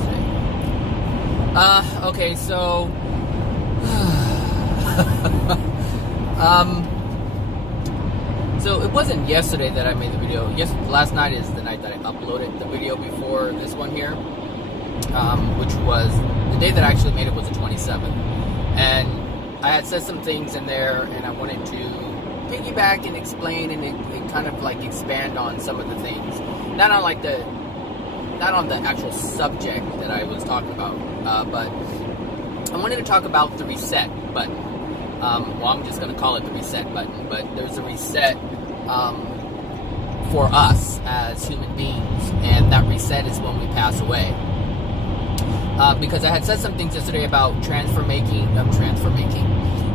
yesterday? Okay, so so it wasn't yesterday that I made the video. Last night is the night that I uploaded the video before this one here, which was the day that I actually made it was the 27th. And I had said some things in there, and I wanted to piggyback and explain and kind of like expand on some of the things, not on the actual subject that I was talking about, but I wanted to talk about the reset button. Well, I'm just going to call it the reset button, but there's a reset for us as human beings, and that reset is when we pass away. Because I had said some things yesterday about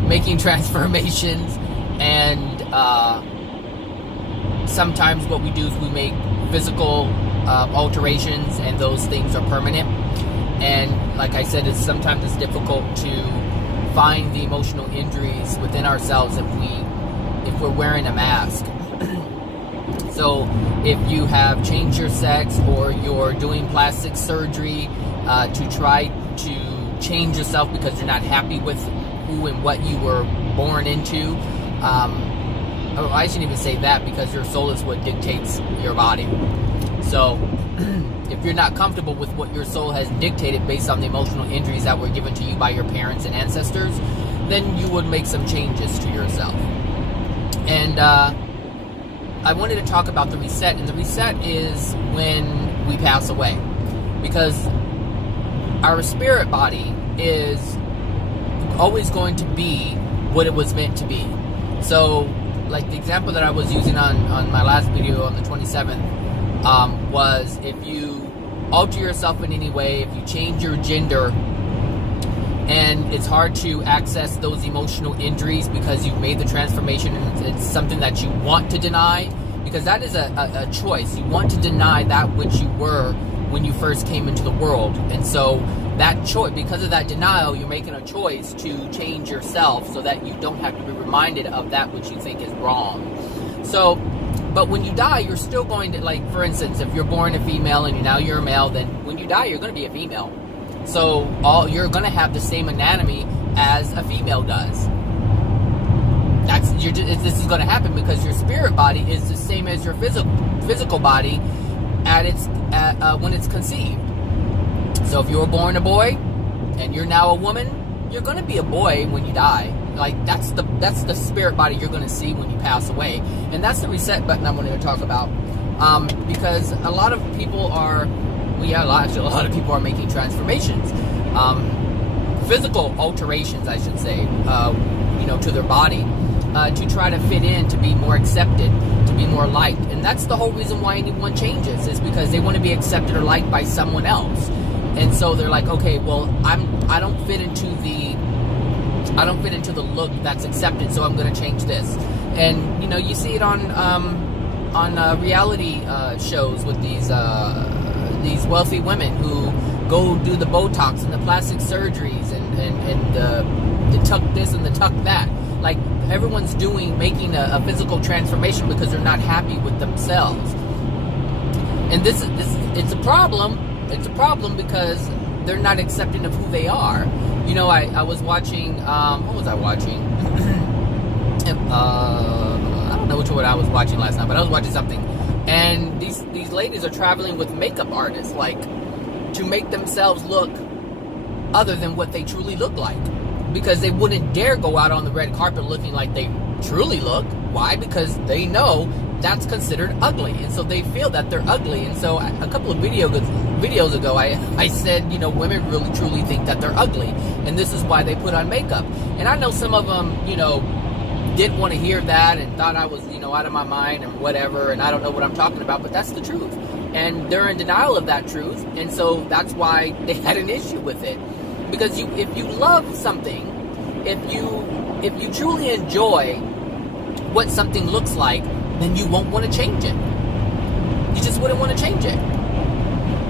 making transformations, and sometimes what we do is we make physical alterations, and those things are permanent. And like I said, sometimes it's difficult to find the emotional injuries within ourselves if we're wearing a mask. So if you have changed your sex, or you're doing plastic surgery to try to change yourself because you're not happy with who and what you were born into, I shouldn't even say that, because your soul is what dictates your body. So if you're not comfortable with what your soul has dictated based on the emotional injuries that were given to you by your parents and ancestors, then you would make some changes to yourself. And I wanted to talk about the reset, and the reset is when we pass away, because our spirit body is always going to be what it was meant to be. So like the example that I was using on my last video on the 27th, was if you alter yourself in any way, if you change your gender, and it's hard to access those emotional injuries because you've made the transformation, and it's something that you want to deny, because that is a choice. You want to deny that which you were when you first came into the world. And so that choice, because of that denial, you're making a choice to change yourself so that you don't have to be reminded of that which you think is wrong. So, but when you die, you're still going to, like, for instance, if you're born a female and now you're a male, then when you die, you're going to be a female. So you're going to have the same anatomy as a female does. This is going to happen because your spirit body is the same as your physical body when it's conceived. So if you were born a boy and you're now a woman, you're going to be a boy when you die. Like, that's the spirit body you're going to see when you pass away. And that's the reset button I wanted to talk about. Because a lot of people are making transformations. Physical alterations, I should say, to their body, to try to fit in, to be more accepted, to be more liked. And that's the whole reason why anyone changes, is because they want to be accepted or liked by someone else. And so they're like, okay, well, I don't fit into the look that's accepted, so I'm going to change this. And you see it on reality shows with these wealthy women who go do the Botox and the plastic surgeries and the tuck this and the tuck that. Like, everyone's making a physical transformation because they're not happy with themselves. And it's a problem. It's a problem because they're not accepting of who they are. I was watching, what was I watching? I don't know which one I was watching last night, but I was watching something. And these ladies are traveling with makeup artists, like, to make themselves look other than what they truly look like. Because they wouldn't dare go out on the red carpet looking like they truly look. Why? Because they know that's considered ugly. And so they feel that they're ugly. And so a couple of videos ago, I said, women really truly think that they're ugly. And this is why they put on makeup. And I know some of them, didn't want to hear that and thought I was, out of my mind and whatever. And I don't know what I'm talking about, but that's the truth. And they're in denial of that truth. And so that's why they had an issue with it. Because if you love something, if you truly enjoy what something looks like, then you won't want to change it. You just wouldn't want to change it.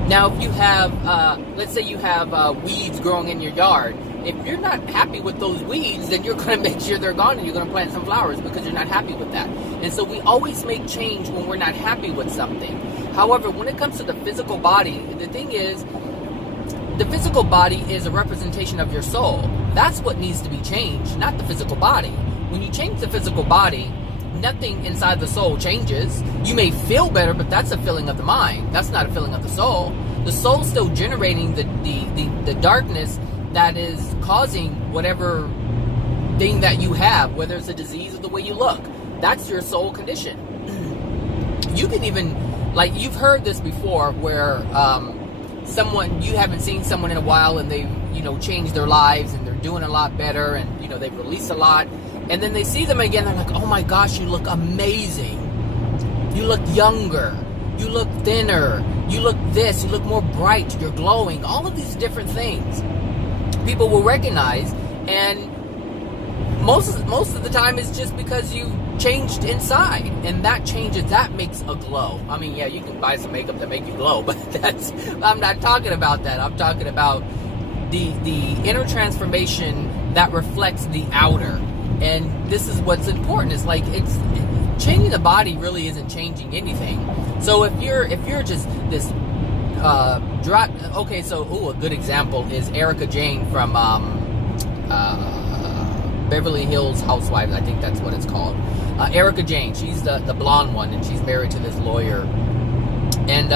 Now, if you have, let's say you have weeds growing in your yard, if you're not happy with those weeds, then you're going to make sure they're gone and you're going to plant some flowers because you're not happy with that. And so we always make change when we're not happy with something. However, when it comes to the physical body, the thing is, the physical body is a representation of your soul. That's what needs to be changed, not the physical body. When you change the physical body, nothing inside the soul changes. You may feel better, but that's a feeling of the mind. That's not a feeling of the soul. The soul's still generating the darkness that is causing whatever thing that you have, whether it's a disease or the way you look. That's your soul condition. You can even, like, you've heard this before, where you haven't seen someone in a while and they, changed their lives and they're doing a lot better and, they've released a lot. And then they see them again, they're like, oh my gosh, you look amazing. You look younger. You look thinner. You look this. You look more bright. You're glowing. All of these different things people will recognize. And most of the time it's just because you changed inside. And that makes a glow. I mean, yeah, you can buy some makeup to make you glow, but I'm not talking about that. I'm talking about the inner transformation that reflects the outer. And this is what's important. It's like, it's changing the body really isn't changing anything. So if you're just this a good example is Erica Jane from Beverly Hills Housewives. I think that's what it's called. Erica Jane. She's the blonde one, and she's married to this lawyer. And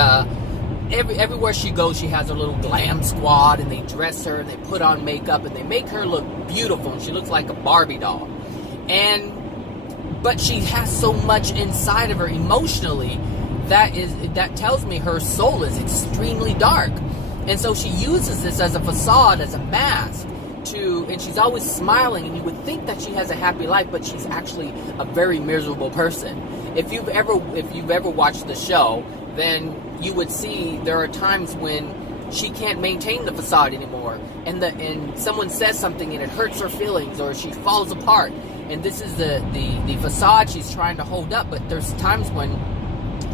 everywhere she goes, she has her little glam squad, and they dress her, and they put on makeup, and they make her look beautiful, and she looks like a Barbie doll. But she has so much inside of her emotionally that tells me her soul is extremely dark. And so she uses this as a facade, as a mask, and she's always smiling, and you would think that she has a happy life, but she's actually a very miserable person. If you've ever watched the show, then you would see there are times when she can't maintain the facade anymore, and someone says something and it hurts her feelings, or she falls apart. And this is the facade she's trying to hold up, but there's times when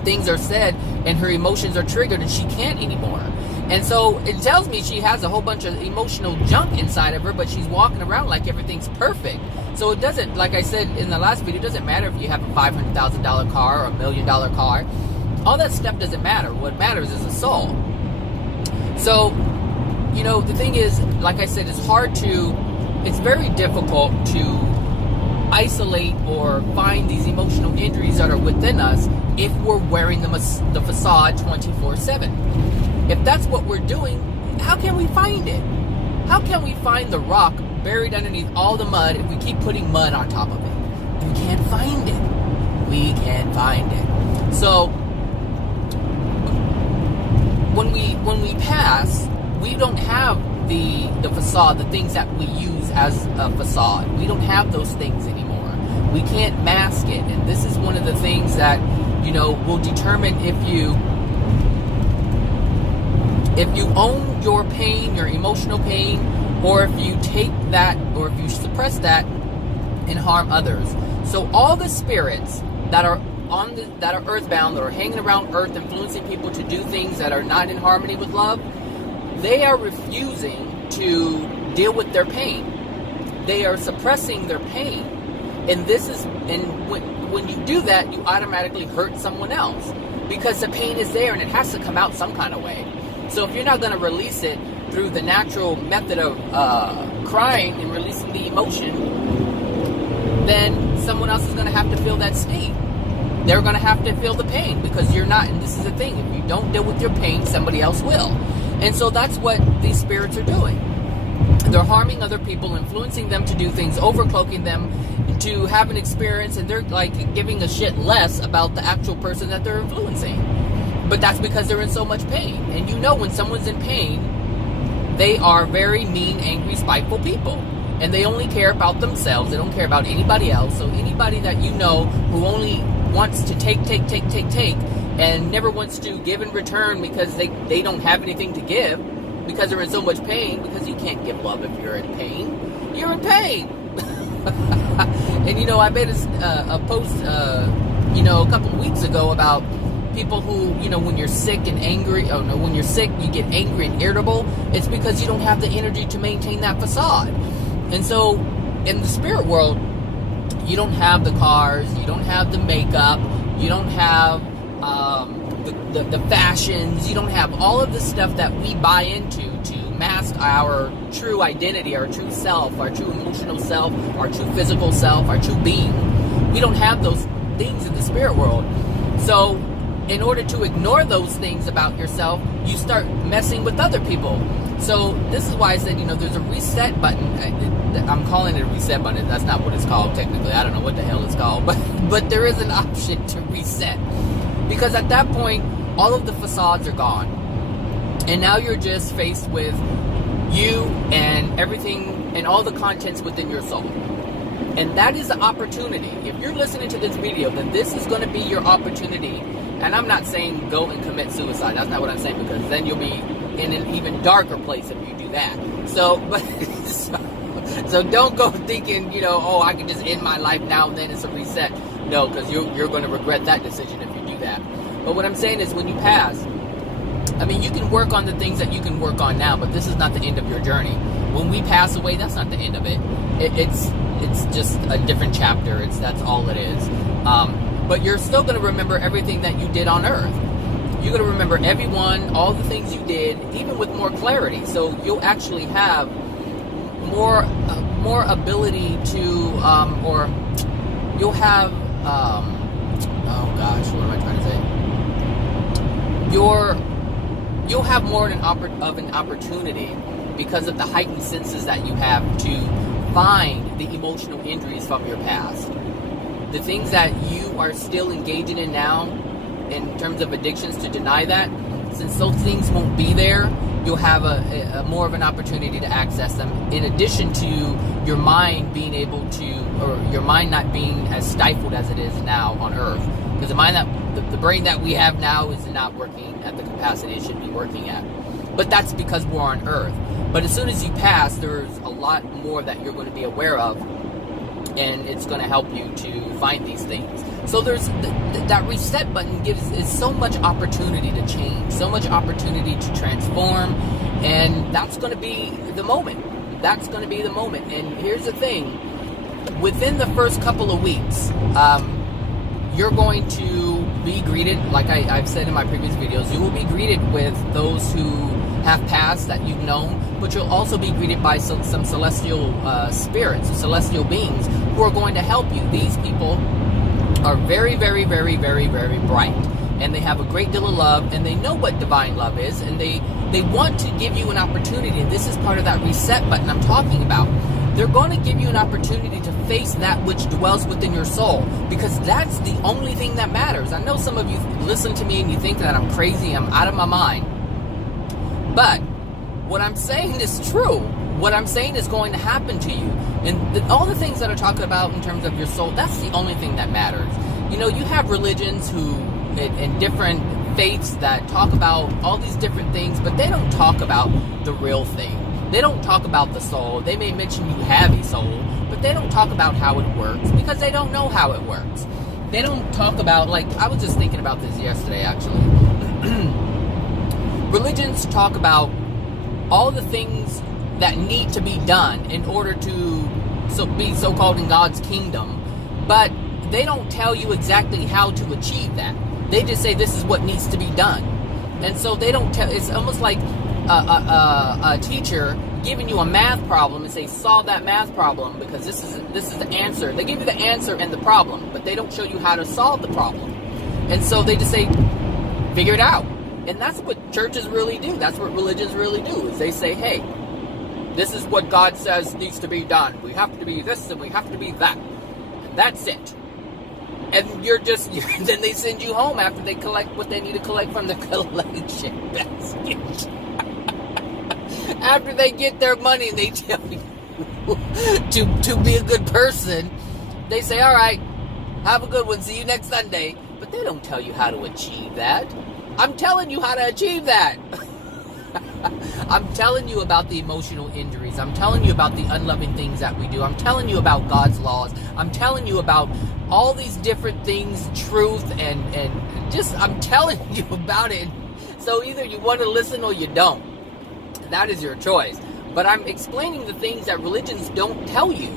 things are said and her emotions are triggered and she can't anymore. And so it tells me she has a whole bunch of emotional junk inside of her, but she's walking around like everything's perfect. So it doesn't, like I said in the last video, it doesn't matter if you have a $500,000 car or a $1 million car. All that stuff doesn't matter. What matters is the soul. So, the thing is, like I said, it's very difficult to isolate or find these emotional injuries that are within us if we're wearing the facade 24/7. If that's what we're doing, how can we find it? How can we find the rock buried underneath all the mud if we keep putting mud on top of it? We can't find it. We can't find it. So when we pass, we don't have the facade, the things that we use as a facade. We don't have those things anymore. We can't mask it. And this is one of the things that, will determine if you own your pain, your emotional pain, or if you take that, or if you suppress that and harm others. So all the spirits that are earthbound, that are hanging around Earth, influencing people to do things that are not in harmony with love, they are refusing to deal with their pain. They are suppressing their pain. And when you do that, you automatically hurt someone else, because the pain is there and it has to come out some kind of way. So if you're not going to release it through the natural method of crying and releasing the emotion, then someone else is going to have to feel that state. They're going to have to feel the pain, because you're not, and this is the thing, if you don't deal with your pain, somebody else will. And so that's what these spirits are doing. They're harming other people, influencing them to do things, overcloaking them to have an experience, and they're like giving a shit less about the actual person that they're influencing. But that's because they're in so much pain. And when someone's in pain, they are very mean, angry, spiteful people. And they only care about themselves. They don't care about anybody else. So anybody that who only wants to take, and never wants to give in return because they don't have anything to give, because they're in so much pain, because you can't give love if you're in pain. You're in pain. And I made a post a couple of weeks ago about people who, when you're sick and angry, when you're sick, you get angry and irritable. It's because you don't have the energy to maintain that facade. And so in the spirit world, you don't have the cars, you don't have the makeup, you don't have the fashions, you don't have all of the stuff that we buy into to mask our true identity, our true self, our true emotional self, our true physical self, our true being. We don't have those things in the spirit world. So in order to ignore those things about yourself, you start messing with other people. So this is why I said, there's a reset button. I'm calling it a reset button. That's not what it's called technically. I don't know what the hell it's called. But there is an option to reset. Because at that point, all of the facades are gone. And now you're just faced with you and everything and all the contents within your soul. And that is the opportunity. If you're listening to this video, then this is going to be your opportunity. And I'm not saying go and commit suicide. That's not what I'm saying, because then you'll be in an even darker place if you do that. So don't go thinking, I can just end my life now and then it's a reset. No, because you're going to regret that decision if you do that. But what I'm saying is, when you pass, you can work on the things that you can work on now, but this is not the end of your journey. When we pass away, that's not the end of it. It's just a different chapter. That's all it is. But you're still going to remember everything that you did on Earth. You're going to remember everyone, all the things you did, even with more clarity. So you'll actually have more ability to, or you'll have, oh gosh, what am I trying to say? You'll have more of an opportunity, because of the heightened senses that you have, to find the emotional injuries from your past. The things that you are still engaging in now, in terms of addictions, to deny that, since those things won't be there, you'll have a more of an opportunity to access them, in addition to your mind being able to, or your mind not being as stifled as it is now on Earth. Because the brain that we have now is not working at the capacity it should be working at. But that's because we're on Earth. But as soon as you pass, there's a lot more that you're going to be aware of, and it's going to help you to find these things. So there's that reset button is so much opportunity to change, so much opportunity to transform, and that's going to be the moment. That's going to be the moment. And here's the thing: within the first couple of weeks, you're going to be greeted, like I've said in my previous videos, you will be greeted with those who have passed that you've known, but you'll also be greeted by some celestial spirits, celestial beings, who are going to help you. These people are very, very, very, very, very bright, and they have a great deal of love, and they know what divine love is, and they want to give you an opportunity. And this is part of that reset button I'm talking about. They're going to give you an opportunity to face that which dwells within your soul, because that's the only thing that matters. I know some of you listen to me and you think that I'm crazy, I'm out of my mind. But what I'm saying is true. What I'm saying is going to happen to you. And all the things that I talk about in terms of your soul, that's the only thing that matters. You have religions who, in different faiths, that talk about all these different things, but they don't talk about the real thing. They don't talk about the soul. They may mention you have a soul, but they don't talk about how it works, because they don't know how it works. They don't talk about, I was just thinking about this yesterday, actually. Religions talk about all the things that need to be done in order to be so-called in God's kingdom, but they don't tell you exactly how to achieve that. They just say this is what needs to be done. And so they don't tell. It's almost like a teacher giving you a math problem and say, solve that math problem, because this is the answer. They give you the answer and the problem, but they don't show you how to solve the problem. And so they just say, figure it out. And that's what churches really do. That's what religions really do, is they say, hey, this is what God says needs to be done. We have to be this and we have to be that. And that's it. And then they send you home after they collect what they need to collect from the collection basket. After they get their money, they tell you to be a good person. They say, all right, have a good one. See you next Sunday. But they don't tell you how to achieve that. I'm telling you how to achieve that. I'm telling you about the emotional injuries. I'm telling you about the unloving things that we do. I'm telling you about God's laws. I'm telling you about all these different things, truth, and just, I'm telling you about it. So either you want to listen or you don't. That is your choice. But I'm explaining the things that religions don't tell you.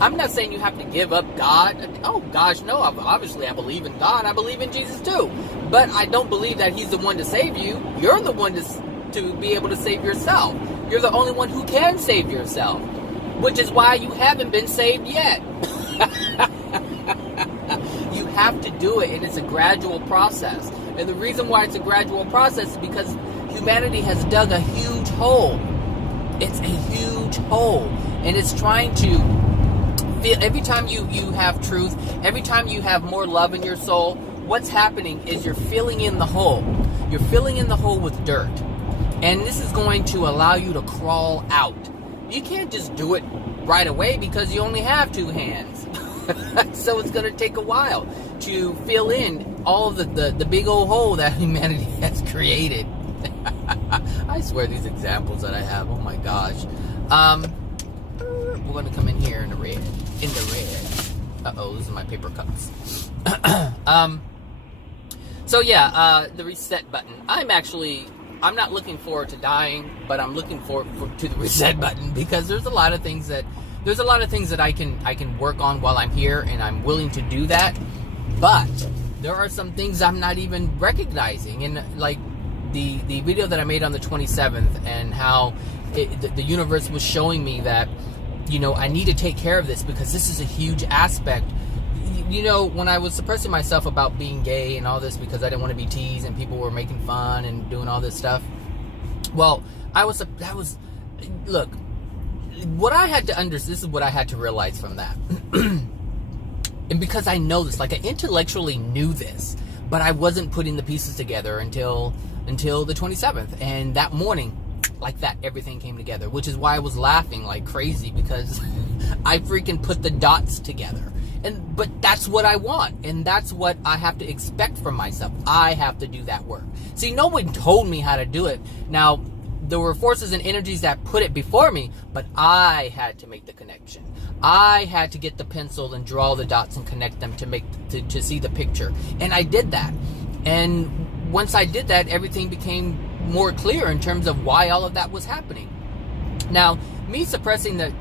I'm not saying you have to give up God. Oh gosh, no, obviously I believe in God. I believe in Jesus too. But I don't believe that he's the one to save you. You're the one to be able to save yourself. You're the only one who can save yourself, which is why you haven't been saved yet. You have to do it, and it's a gradual process. And the reason why it's a gradual process is because humanity has dug a huge hole. It's a huge hole, and it's trying to feel. Every time you have truth, every time you have more love in your soul, what's happening is you're filling in the hole. You're filling in the hole with dirt, and this is going to allow you to crawl out. You can't just do it right away because you only have 2 hands. So it's going to take a while to fill in all of the big old hole that humanity has created. I swear these examples that I have, oh my gosh. We're going to come in here in the red. Uh-oh, those are my paper cups. So yeah, the reset button. I'm not looking forward to dying, but I'm looking forward to the reset button, because there's a lot of things that I can work on while I'm here, and I'm willing to do that. But there are some things I'm not even recognizing, and like the video that I made on the 27th, and how the universe was showing me that, you know, I need to take care of this because this is a huge aspect. You know, when I was suppressing myself about being gay and all this because I didn't want to be teased and people were making fun and doing all this stuff. Well, look, what I had to understand, this is what I had to realize from that. And because I know this, like I intellectually knew this, but I wasn't putting the pieces together until the 27th. And that morning, like that, everything came together, which is why I was laughing like crazy, because I freaking put the dots together. But that's what I want, and that's what I have to expect from myself. I have to do that work. See, no one told me how to do it. Now, there were forces and energies that put it before me, but I had to make the connection. I had to get the pencil and draw the dots and connect them to see the picture. And I did that. And once I did that, everything became more clear in terms of why all of that was happening. Now, me suppressing that,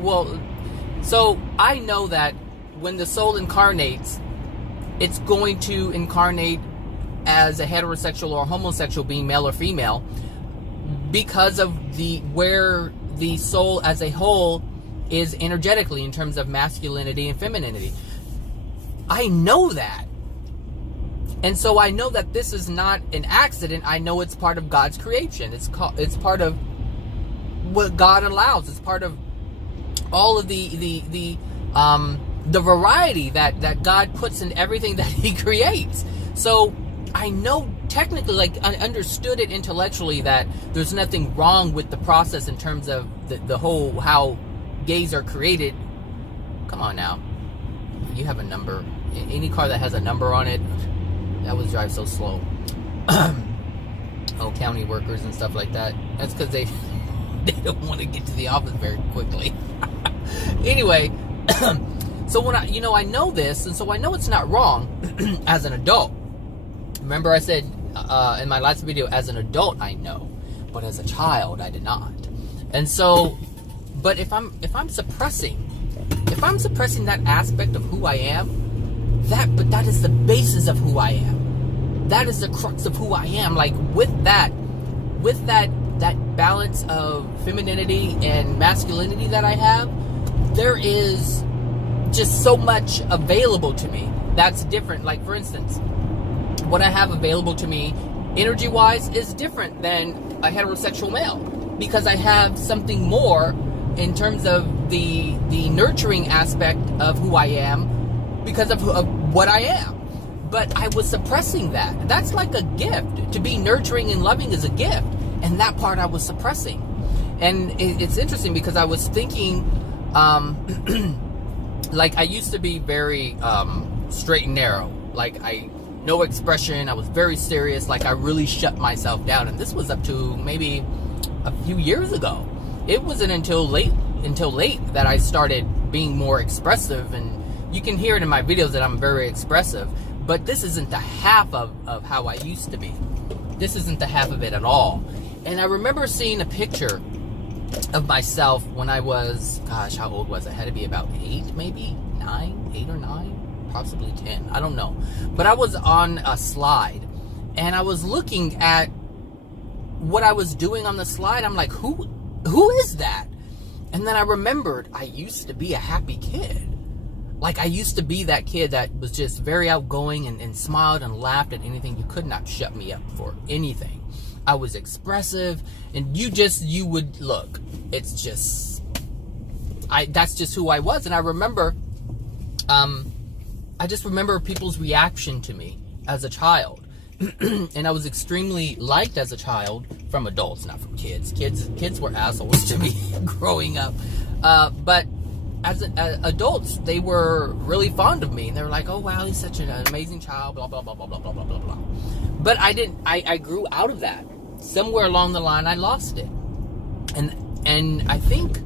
well, so I know that when the soul incarnates, it's going to incarnate as a heterosexual or homosexual, being male or female, because of where the soul as a whole is energetically in terms of masculinity and femininity. I know that. And so I know that this is not an accident. I know it's part of God's creation. It's part of what God allows. It's part of all of the variety that God puts in everything that He creates. So I know technically, like I understood it intellectually, that there's nothing wrong with the process in terms of the whole how gays are created. Come on now, you have a number. Any car that has a number on it, that would drive so slow. Oh, county workers and stuff like that. That's because they don't want to get to the office very quickly. Anyway. So when I know this, and so I know it's not wrong as an adult. Remember I said in my last video, as an adult I know, but as a child I did not. And so, but if I'm suppressing that aspect of who I am, that is the basis of who I am. That is the crux of who I am. Like with that balance of femininity and masculinity that I have, there is just so much available to me that's different. Like for instance, what I have available to me energy wise is different than a heterosexual male, because I have something more in terms of the nurturing aspect of who I am because of what I am. But I was suppressing that. That's like a gift. To be nurturing and loving is a gift, and that part I was suppressing. And it's interesting because I was thinking like I used to be very straight and narrow. Like no expression. I was very serious. Like I really shut myself down. And this was up to maybe a few years ago. It wasn't until late that I started being more expressive. And you can hear it in my videos that I'm very expressive. But this isn't the half of how I used to be. This isn't the half of it at all. And I remember seeing a picture of myself when I was, gosh, how old was I? I had to be about 8 or 9, possibly 10. I don't know. But I was on a slide, and I was looking at what I was doing on the slide, I'm like, who is that? And then I remembered I used to be a happy kid. Like, I used to be that kid that was just very outgoing and smiled and laughed at anything. You could not shut me up for anything. I was expressive, and you would look. It's just, that's just who I was. And I remember, I just remember people's reaction to me as a child. And I was extremely liked as a child from adults, not from kids. Kids were assholes to me growing up. But as adults, they were really fond of me. And they were like, oh, wow, he's such an amazing child, blah, blah, blah, blah, blah, blah, blah, blah, blah. But I grew out of that. Somewhere along the line, I lost it. And I think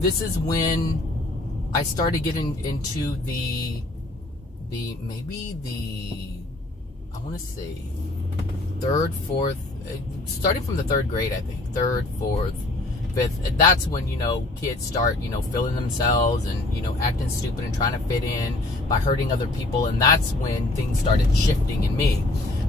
this is when I started getting into I want to say third, fourth, starting from the third grade, I think, third, fourth, fifth. That's when, kids start, feeling themselves and, acting stupid and trying to fit in by hurting other people. And that's when things started shifting in me.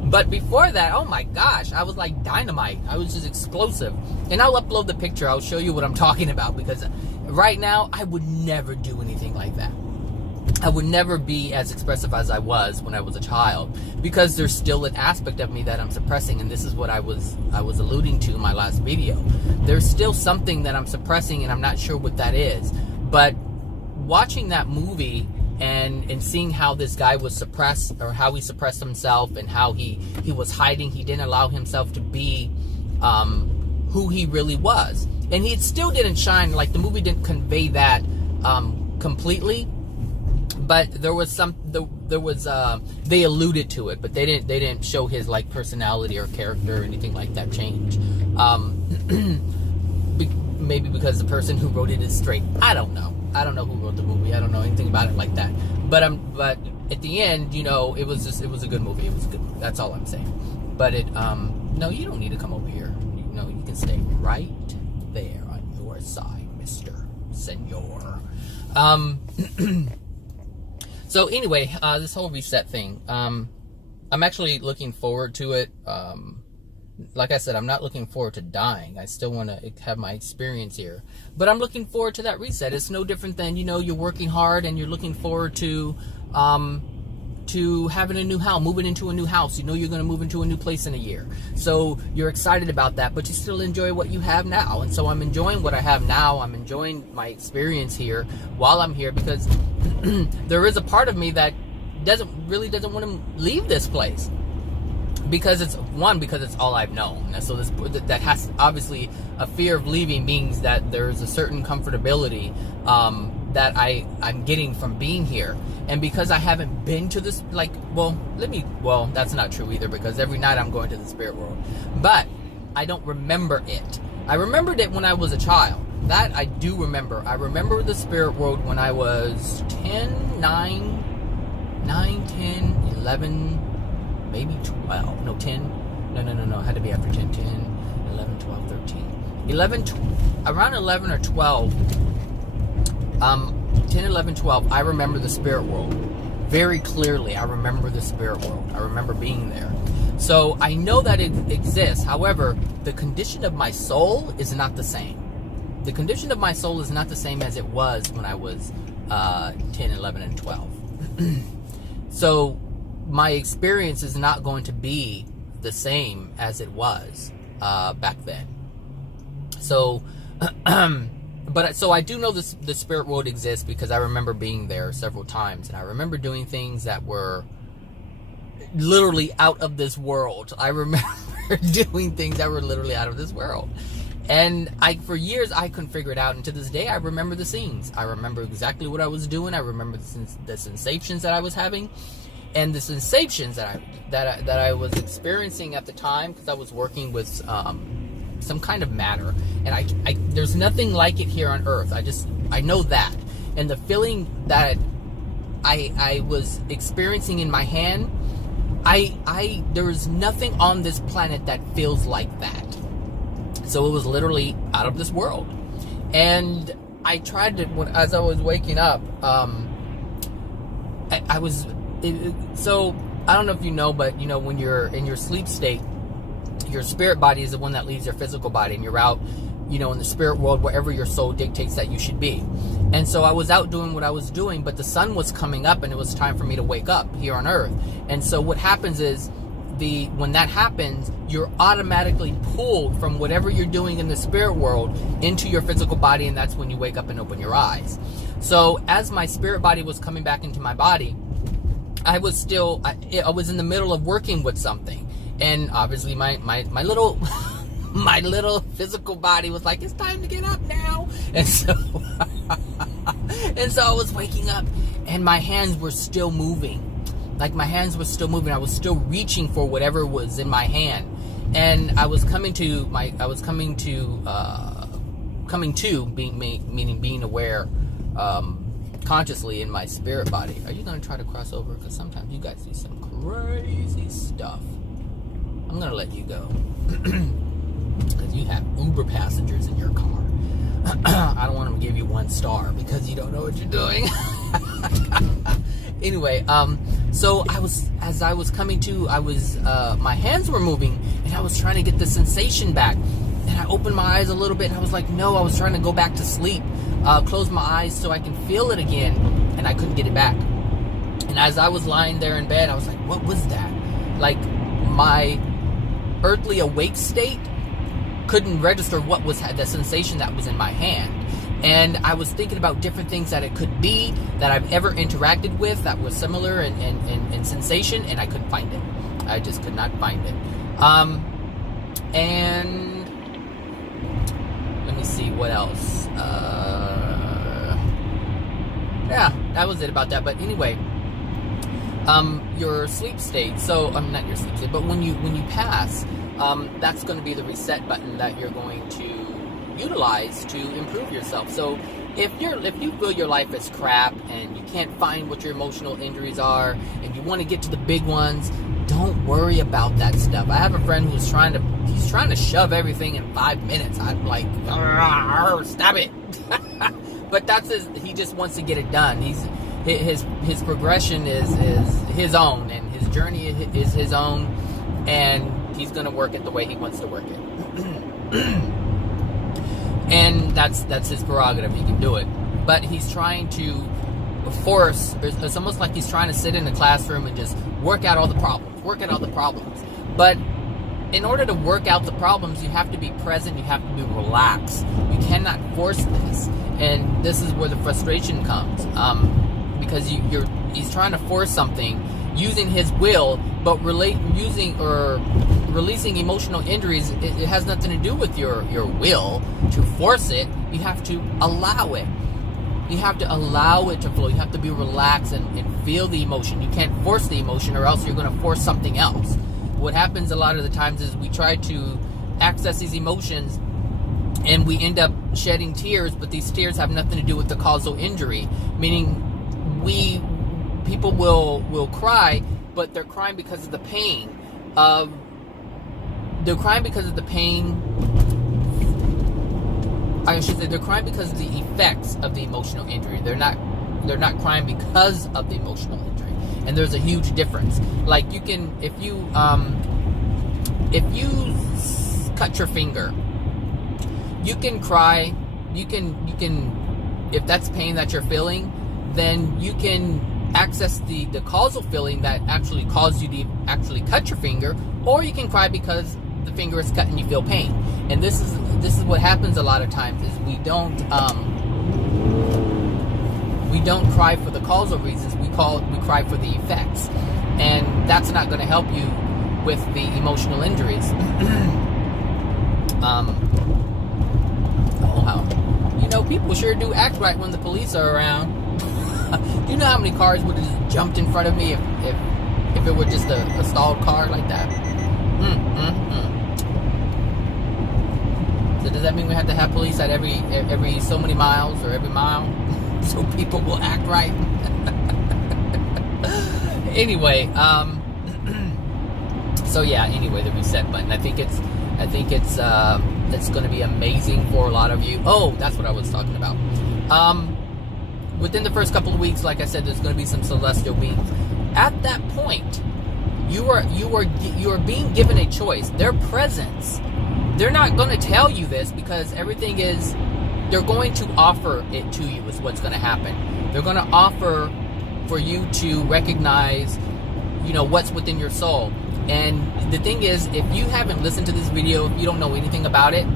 But before that, oh my gosh, I was like dynamite. I was just explosive. And I'll upload the picture. I'll show you what I'm talking about, because right now I would never do anything like that. I would never be as expressive as I was when I was a child, because there's still an aspect of me that I'm suppressing, and this is what I was alluding to in my last video. There's still something that I'm suppressing, and I'm not sure what that is. But watching that movie and seeing how this guy was suppressed, or how he suppressed himself, and how he was hiding, he didn't allow himself to be who he really was, and he still didn't shine. Like, the movie didn't convey that completely. But they alluded to it, but they didn't show his like personality or character or anything like that change. Maybe because the person who wrote it is straight. I don't know who wrote the movie. I don't know anything about it like that. But at the end, it was a good movie. It was a good movie. That's all I'm saying. But no, you don't need to come over here. You can stay right there on your side, Mr. Senor. So anyway, this whole reset thing, I'm actually looking forward to it. Like I said, I'm not looking forward to dying. I still want to have my experience here. But I'm looking forward to that reset. It's no different than, you're working hard and you're looking forward to having a new house, moving into a new house. You're going to move into a new place in a year. So you're excited about that, but you still enjoy what you have now. And so I'm enjoying what I have now. I'm enjoying my experience here while I'm here, because there is a part of me that doesn't want to leave this place, because it's all I've known. And so that has, obviously, a fear of leaving means that there's a certain comfortability that I'm getting from being here. And because I haven't been to this, that's not true either, because every night I'm going to the spirit world, but I don't remember it. I remembered it when I was a child. That I do remember. I remember the spirit world when I was 10, 10, 11, maybe 12. No, 10. No. It had to be after 10, 11, 12, 13. Around 11 or 12, 10, 11, 12, I remember the spirit world. Very clearly, I remember the spirit world. I remember being there. So I know that it exists. However, the condition of my soul is not the same. The condition of my soul is not the same as it was when I was 10, 11, and 12. So my experience is not going to be the same as it was back then. So, so I do know the spirit world exists, because I remember being there several times, and I remember doing things that were literally out of this world. I remember doing things that were literally out of this world. And for years, I couldn't figure it out. And to this day, I remember the scenes. I remember exactly what I was doing. I remember the sensations that I was having, and the sensations that I was experiencing at the time, because I was working with some kind of matter. And I there's nothing like it here on Earth. I know that. And the feeling that I was experiencing in my hand, there is nothing on this planet that feels like that. So it was literally out of this world. And I tried to, as I was waking up, so I don't know if you know, but when you're in your sleep state, your spirit body is the one that leaves your physical body, and you're out, in the spirit world, wherever your soul dictates that you should be. And so I was out doing what I was doing, but the sun was coming up, and it was time for me to wake up here on Earth. And so what happens is, when that happens, you're automatically pulled from whatever you're doing in the spirit world into your physical body, and that's when you wake up and open your eyes. So as my spirit body was coming back into my body, I was in the middle of working with something, and obviously my little my little physical body was like, it's time to get up now. And so I was waking up, and my hands were still moving. Like, my hands were still moving. I was still reaching for whatever was in my hand, and I was coming to being aware consciously in my spirit body. Are you gonna try to cross over? Because sometimes you guys do some crazy stuff. I'm gonna let you go because you have Uber passengers in your car. I don't want them to give you 1 star because you don't know what you're doing. Anyway, so as I was coming to, my hands were moving, and I was trying to get the sensation back. And I opened my eyes a little bit, and I was like, no, I was trying to go back to sleep, close my eyes so I can feel it again, and I couldn't get it back. And as I was lying there in bed, I was like, what was that? Like, my earthly awake state couldn't register what was the sensation that was in my hand. And I was thinking about different things that it could be that I've ever interacted with that was similar in sensation, and I couldn't find it. I just could not find it. And let me see what else. Yeah, that was it about that. But anyway, your sleep state. So not your sleep state, but when you pass, that's going to be the reset button that you're going to utilize to improve yourself. So if you feel your life is crap and you can't find what your emotional injuries are, and you want to get to the big ones, don't worry about that stuff. I have a friend who's trying to shove everything in 5 minutes. I'm like, stop it. But he just wants to get it done. His progression is his own, and his journey is his own, and he's going to work it the way he wants to work it. And that's his prerogative. He can do it. But he's trying to force, it's almost like he's trying to sit in a classroom and just work out all the problems. But in order to work out the problems, you have to be present, you have to be relaxed. You cannot force this. And this is where the frustration comes. Because he's trying to force something using his will, but releasing emotional injuries, it has nothing to do with your will to force it. You have to allow it. You have to allow it to flow. You have to be relaxed and feel the emotion. You can't force the emotion, or else you're going to force something else. What happens a lot of the times is we try to access these emotions, and we end up shedding tears, but these tears have nothing to do with the causal injury. Meaning, people will cry, but they're crying because of the pain. They're crying because of the pain. I should say they're crying because of the effects of the emotional injury. They're not crying because of the emotional injury. And there's a huge difference. Like, you can, if you cut your finger, you can cry. You can if that's pain that you're feeling, then you can access the causal feeling that actually caused you to actually cut your finger, or you can cry because the finger is cut and you feel pain. And this is what happens a lot of times, is we don't cry for the causal reasons. We cry for the effects, and that's not going to help you with the emotional injuries. People sure do act right when the police are around. Do you know how many cars would have just jumped in front of me if it were just a stalled car like that? So does that mean we have to have police at every so many miles, or every mile, so people will act right? Anyway, so yeah. Anyway, the reset button. I think it's going to be amazing for a lot of you. Oh, that's what I was talking about. Within the first couple of weeks, like I said, there's going to be some celestial beings. At that point, You are being given a choice. Their presence, they're not going to tell you this, because everything is, they're going to offer it to you is what's going to happen. They're going to offer for you to recognize, what's within your soul. And the thing is, if you haven't listened to this video, if you don't know anything about it,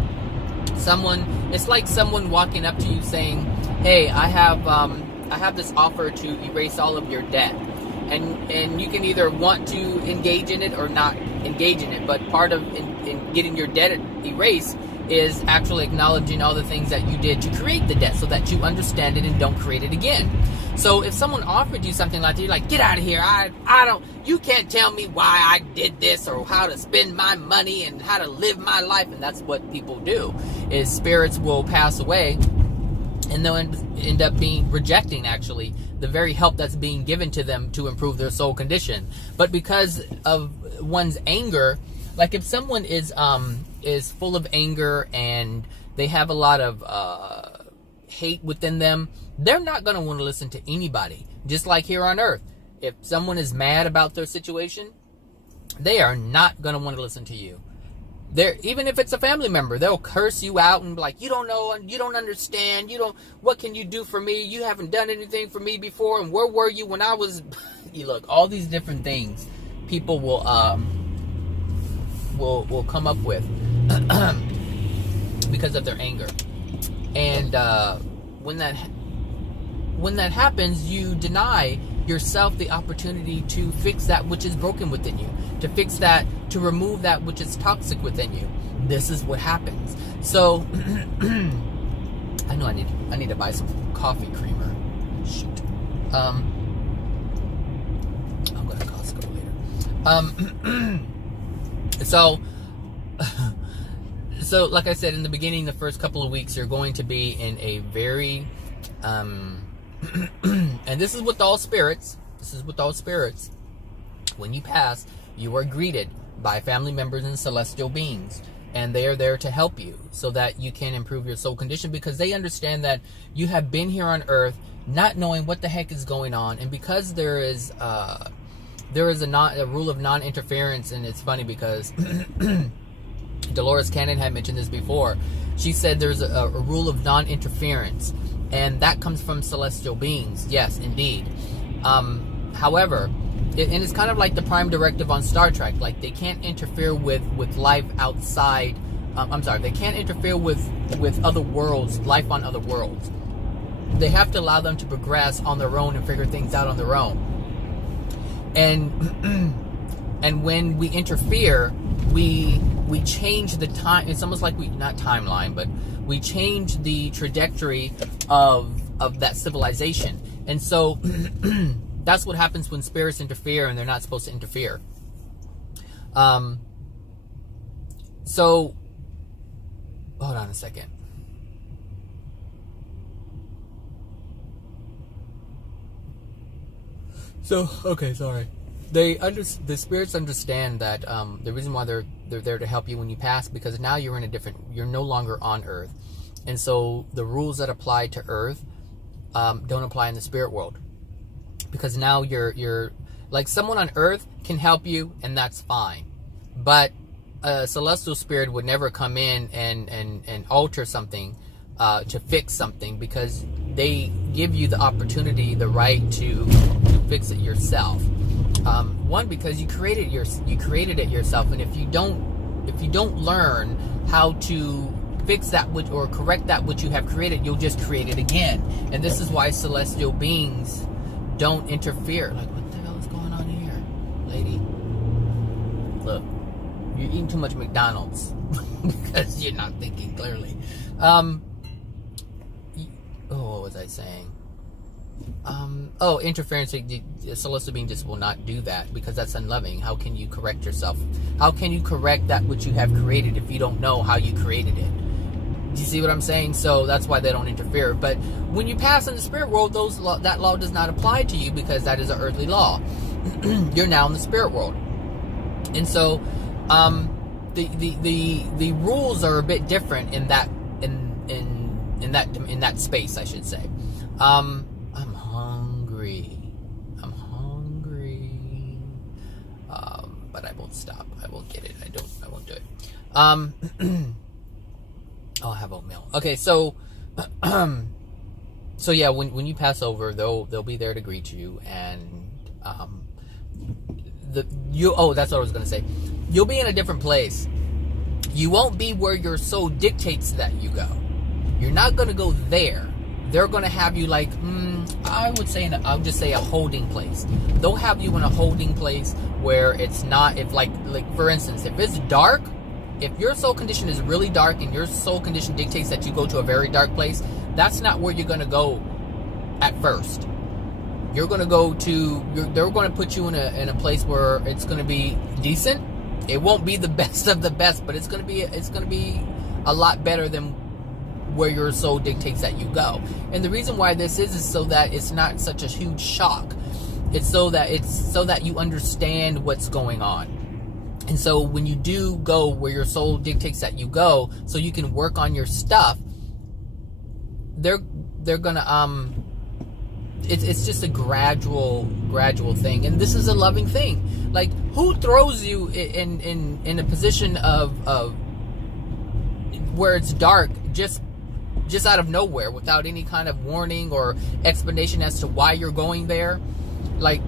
it's like someone walking up to you saying, hey, I have this offer to erase all of your debt. And you can either want to engage in it or not engage in it. But part of in getting your debt erased is actually acknowledging all the things that you did to create the debt, so that you understand it and don't create it again. So if someone offered you something like that, you're like, get out of here. You can't tell me why I did this, or how to spend my money, and how to live my life. And that's what people do, is spirits will pass away, and they'll end up rejecting actually the very help that's being given to them to improve their soul condition. But because of one's anger, like if someone is full of anger and they have a lot of hate within them, they're not going to want to listen to anybody. Just like here on earth, if someone is mad about their situation, they are not going to want to listen to you. Even if it's a family member, they'll curse you out and be like, you don't know, you don't understand, what can you do for me? You haven't done anything for me before, and where were you when I was... You look, all these different things people will come up with because of their anger. And when that happens, you deny yourself the opportunity to fix that which is broken within you, to fix that, to remove that which is toxic within you. This is what happens. So I know I need to buy some coffee creamer. Shoot. I'll go to Costco later. So like I said in the beginning, the first couple of weeks, you're going to be in a very and this is with all spirits. When you pass, you are greeted by family members and celestial beings, and they are there to help you so that you can improve your soul condition, because they understand that you have been here on earth not knowing what the heck is going on. And because there is a rule of non-interference. And it's funny because Dolores Cannon had mentioned this before. She said there's a rule of non-interference, and that comes from celestial beings. Yes, indeed. However, and it's kind of like the prime directive on Star Trek. Like, they can't interfere with life outside. They can't interfere with other worlds, life on other worlds. They have to allow them to progress on their own and figure things out on their own. And when we interfere, we change the time. It's almost like not timeline, but we change the trajectory of that civilization. And so that's what happens when spirits interfere, and they're not supposed to interfere. So hold on a second. So, okay, sorry. The spirits understand that the reason why they're there to help you when you pass, because now you're no longer on Earth, and so the rules that apply to Earth don't apply in the spirit world, because now you're like, someone on Earth can help you, and that's fine, but a celestial spirit would never come in and alter something to fix something, because they give you the opportunity, the right to fix it yourself. One, because you created it yourself, and if you don't learn how to fix that or correct that which you have created, you'll just create it again. And this is why celestial beings don't interfere. Like, what the hell is going on here, lady? Look, you're eating too much McDonald's because you're not thinking clearly. What was I saying? Interference. The celestial being just will not do that, because that's unloving. How can you correct yourself? How can you correct that which you have created if you don't know how you created it? Do you see what I'm saying? So that's why they don't interfere. But when you pass in the spirit world, that law does not apply to you, because that is an earthly law. You're now in the spirit world, and so the rules are a bit different in that in that space, I should say. I'm hungry. stop. I will get it. I won't do it. I'll have oatmeal. Okay, so so yeah, when you pass over, they'll be there to greet you, and that's what I was gonna say. You'll be in a different place. You won't be where your soul dictates that you go. You're not gonna go there. They're gonna have you like, I'll just say a holding place. They'll have you in a holding place where it's not, if like for instance, if it's dark, if your soul condition is really dark and your soul condition dictates that you go to a very dark place, that's not where you're gonna go at first. You're gonna go to, they're gonna put you in a place where it's gonna be decent. It won't be the best of the best, but it's gonna be a lot better than where your soul dictates that you go. And the reason why this is so that it's not such a huge shock. It's so that you understand what's going on. And so when you do go where your soul dictates that you go, so you can work on your stuff, they're gonna it's just a gradual thing. And this is a loving thing. Like, who throws you in a position of where it's dark just out of nowhere without any kind of warning or explanation as to why you're going there? Like,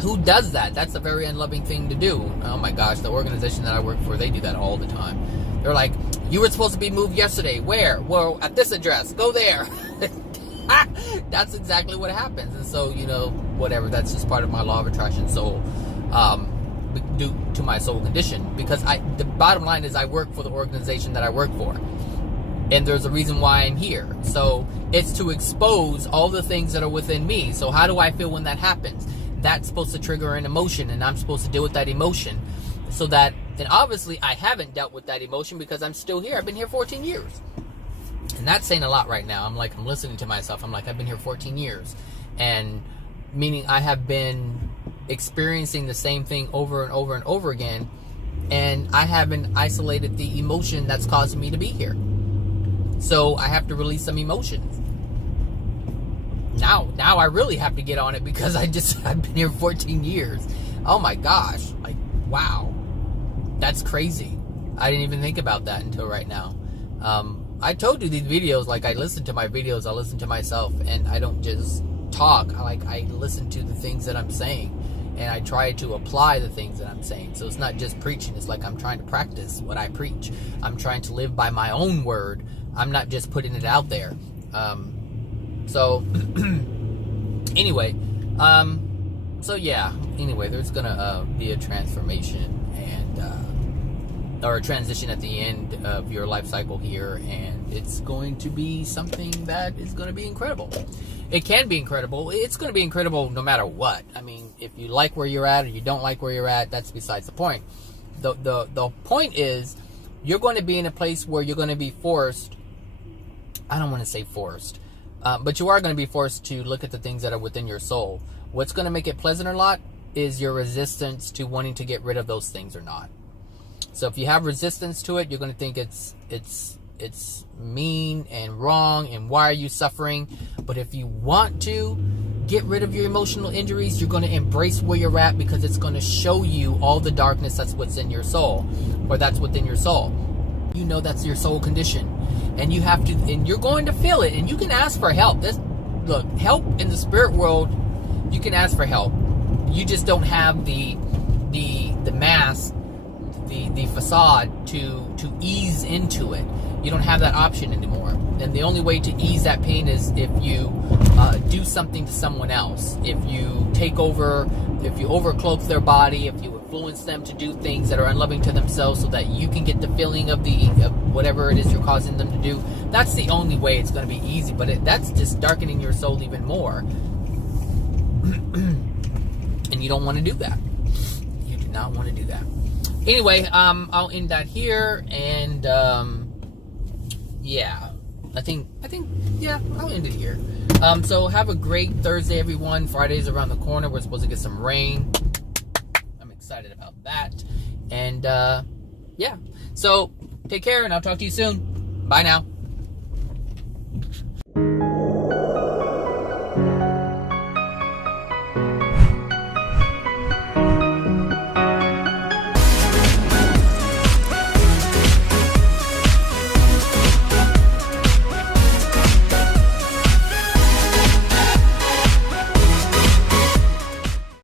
who does that? That's a very unloving thing to do. Oh my gosh, the organization that I work for, they do that all the time. They're like, you were supposed to be moved yesterday. Where? Well, at this address. Go there. That's exactly what happens. And so, whatever, that's just part of my law of attraction soul, due to my soul condition. Because the bottom line is I work for the organization that I work for. And there's a reason why I'm here. So it's to expose all the things that are within me. So how do I feel when that happens? That's supposed to trigger an emotion, and I'm supposed to deal with that emotion. So that, and obviously I haven't dealt with that emotion because I'm still here. I've been here 14 years. And that's saying a lot right now. I'm listening to myself. I'm like, I've been here 14 years. And meaning I have been experiencing the same thing over and over and over again. And I haven't isolated the emotion that's causing me to be here. So I have to release some emotions. Now I really have to get on it because I've been here 14 years. Oh my gosh. Like, wow. That's crazy. I didn't even think about that until right now. I told you these videos, like, I listen to my videos, I listen to myself, and I don't just talk. I listen to the things that I'm saying, and I try to apply the things that I'm saying. So it's not just preaching. It's like I'm trying to practice what I preach. I'm trying to live by my own word. I'm not just putting it out there. So anyway, there's gonna be a transformation or a transition at the end of your life cycle here, and it's going to be something that is going to be incredible. It can be incredible. It's going to be incredible no matter what. I mean, if you like where you're at or you don't like where you're at, that's besides the point. The point is, you're going to be in a place where you're going to be forced. I don't want to say forced, but you are going to be forced to look at the things that are within your soul. What's going to make it pleasant or not is your resistance to wanting to get rid of those things or not. So if you have resistance to it, you're going to think it's mean and wrong, and why are you suffering? But if you want to get rid of your emotional injuries, you're going to embrace where you're at, because it's going to show you all the darkness that's what's in your soul, or that's within your soul. You know that's your soul condition, and you have to, and you're going to feel it, and you can ask for help. Look, help in the spirit world, you can ask for help. You just don't have the mask, the facade to ease into it. You don't have that option anymore. And the only way to ease that pain is if you do something to someone else. If you take over, if you overcloak their body, if you influence them to do things that are unloving to themselves so that you can get the feeling of whatever it is you're causing them to do. That's the only way it's going to be easy. But that's just darkening your soul even more. And you don't want to do that. You do not want to do that. Anyway, I'll end that here, and I think I'll end it here. So have a great Thursday, everyone. Friday's around the corner. We're supposed to get some rain. I'm excited about that, and so take care, and I'll talk to you soon. Bye now.